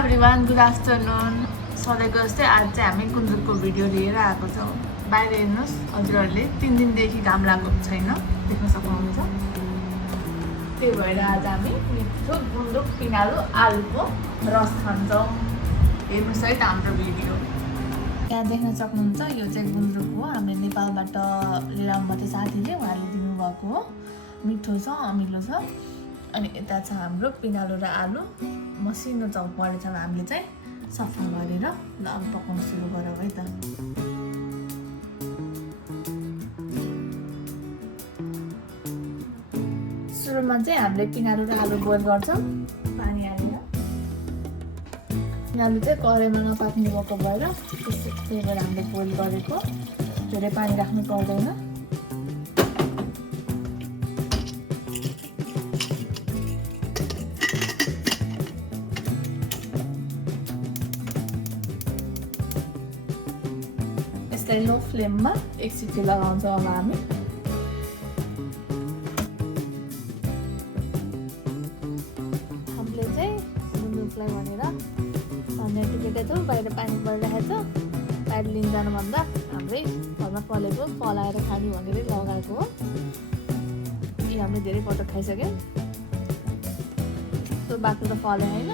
Everyone, good afternoon. सधैँको जस्तै आज चाहिँ हामी गुन्द्रुकको भिडियो लिएर आएको छौँ। बाहिर हेर्नुहोस्, हजुरहरूले 3 दिनदेखि घाम लागेको छैन, देख्न सक्नुहुन्छ। त्यही भएर आज हामी मिठो गुन्द्रुक पिनालु आलुको रस खान्छौँ। हेर्नुहोस् है त हाम्रो भिडियो। यहाँ देख्न सक्नुहुन्छ, यो चाहिँ गुन्द्रुक हो। हामीले नेपालबाट लिएर आउनुभएको साथीले उहाँले दिनुभएको हो। मिठो छ, अमिलो छ। अनि यता छ हाम्रो पिनालु र आलु मसिनो चौक परेछ। हामीले चाहिँ सफा गरेर ल अब पकाउन सुरु गरौँ है त। सुरुमा चाहिँ हामीले पिनालु र आलु बोइल गर्छौँ पानी हालेर। पिनालु चाहिँ कराईमा नपाक्ने भएको भएर त्यही भएर हामीले बोइल गरेको। धेरै पानी राख्नु पर्दैन। लो फ्लेममा एक सिटी लगाउँछौँ अब हामी। हामीले चाहिँ गुन्द्रुकलाई भनेर भन्ने टिपेको थियौँ। बाहिर पानी परिरहेको छ, बाहिर लिन जानुभन्दा हाम्रै घरमा फलेको फलाएर खाने भनेर लगाएको हो। यी हामीले धेरै पटक खाइसक्यौँ। त्यो बाटो त फले होइन,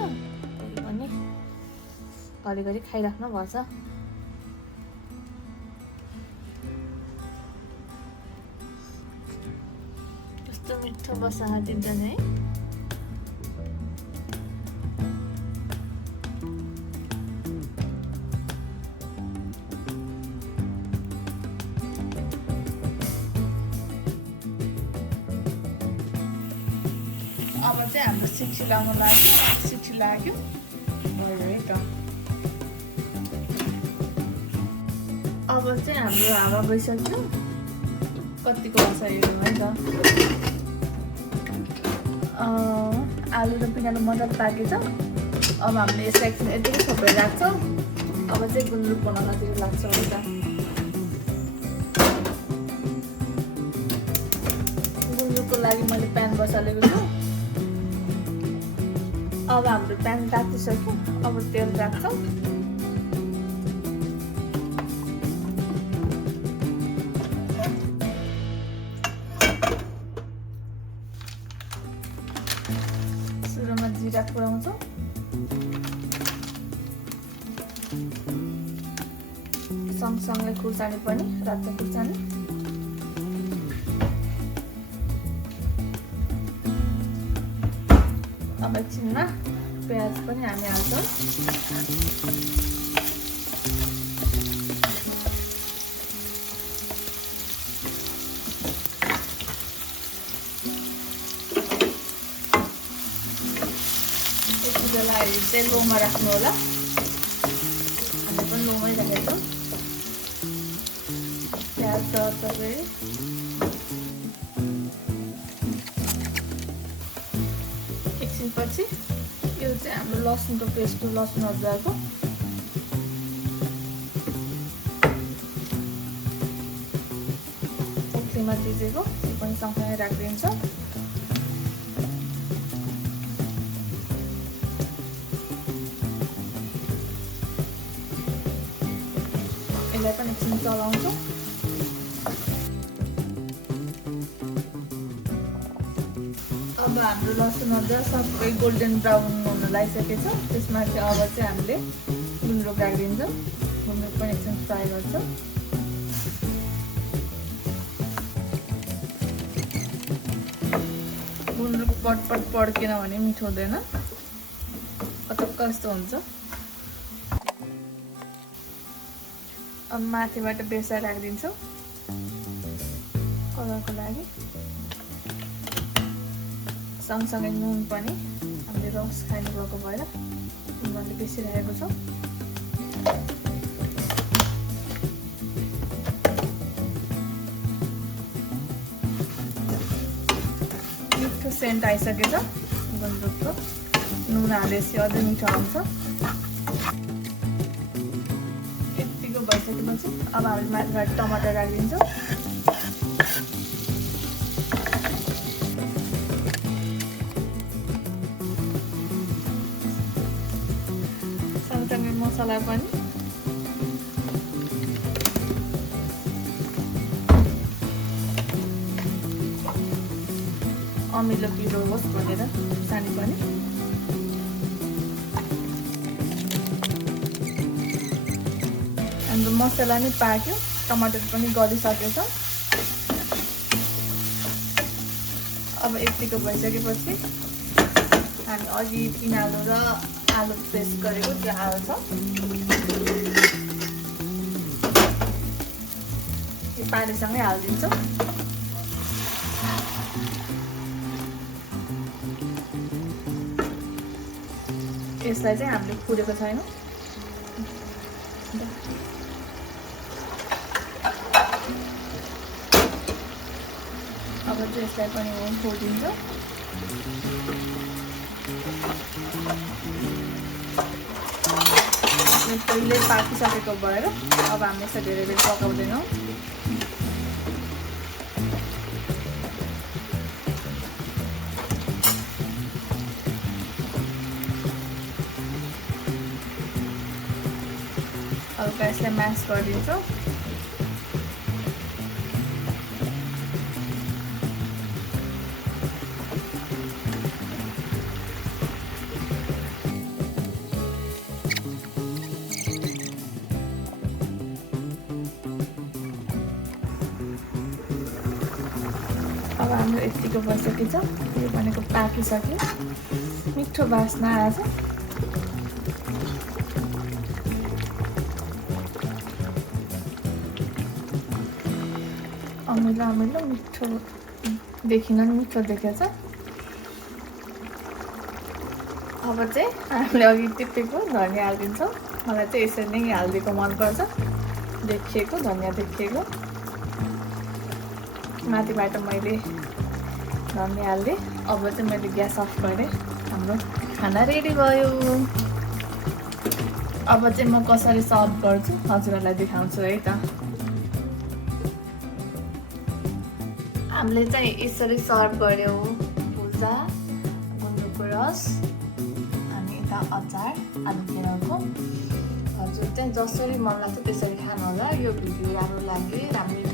त्यही पनि घरिघरि खाइराख्नुपर्छ। मिठो बसाहा दिन्छ नि। अब चाहिँ हाम्रो सिक्सी लाउनु लाग्यो। सिक्सी लाग्यो भयो है त। अब चाहिँ हाम्रो हावा गइसक्यो। कतिको बसा हेर्नु है त। आलु र पिनालु मजाले पाकेछ। अब हामीले यसलाई एकछिन यतिकै छोपेर राख्छौँ। अब चाहिँ गुन्द्रुक बनाउनतिर लाग्छौँ है त। गुन्द्रुकको लागि मैले प्यान बसालेको छु। अब हाम्रो प्यान तातिसक्यो। अब तेल राख्छौँ। सुरुमा जिरा पुऱ्याउँछौँ। सँगसँगै खुर्सानी पनि, रातो खुर्सानी। अब एकछिनमा प्याज पनि हामी हाल्छौँ। चाहिँ लोमा राख्नु होला। हामी पनि लोमै राखेको। प्याज तर्दै एकछिनपछि यो चाहिँ हाम्रो लसुनको पेस्ट हो, लसुन अदुवाको। ओखलीमा दिजेको यो पनि सँगसँगै राखिदिन्छ। यसलाई पनि एकछिन चलाउँछौँ। अब हाम्रो लसुन अदुवा सबै गोल्डन ब्राउन हुन लागिसकेको छ। त्यसमा चाहिँ अब चाहिँ हामीले गुन्द्रुक राखिदिन्छौँ। गुन्द्रुक पनि एकछिन फ्राई गर्छौँ। गुन्द्रुक पटपट पड्केन भने मिठो हुँदैन, कतक्क जस्तो हुन्छ। अब माथिबाट बेसार राखिदिन्छौँ कलरको लागि। सँगसँगै नुन पनि हामीले रस खाने भएको भएर नुन अलिक बेसी राखेको छौँ। मिठो सेन्ट आइसकेछ गुन्द्रुकको। नुन हालेपछि अझै मिठो आउँछ। भइसकेपछि अब हामीले माथिबाट टमाटर राखिदिन्छौँ। मसला पनि अमिलो पिरो होस् भनेर सानी पनि हाम्रो मसला नै पाक्यो टमाटर पनि गलिसकेछ अब यतिको भइसकेपछि हामी अघि पिनालु र आलु पेस्ट गरेको त्यो हाल्छ यो पानीसँगै हालिदिन्छौँ यसलाई चाहिँ हामीले पुरेको छैन अब चाहिँ यसलाई पनि फोडिन्छ पहिल्यै पाकिसकेको भएर अब हामी यसलाई धेरै बेर पकाउँदैनौँ हल्का यसलाई म्यास गरिदिन्छौँ अब हाम्रो यतिको भइसकेछ यो भनेको पाकिसक्यो मिठो बास्ना आएछ अमिलो अमिलो मिठो देखिन नि मिठो देखेछ अब चाहिँ हामीले अघि टिपेको धनिया हालिदिन्छौँ मलाई चाहिँ यसरी नै हालिदिएको मनपर्छ देखिएको धनिया देखिएको माथिबाट मैले धनिया हालिदिएँ अब चाहिँ मैले ग्यास अफ गरेँ हाम्रो खाना रेडी भयो अब चाहिँ म कसरी सर्भ गर्छु हजुरहरूलाई देखाउँछु है त हामीले चाहिँ यसरी सर्भ गर्यौँ भुजा गुन्द्रुकको रस अनि यता अचार आलु पिडालुको हजुर चाहिँ जसरी मन लाग्छ त्यसरी खानु होला यो भिडियो राम्रो लाग्यो राम्ररी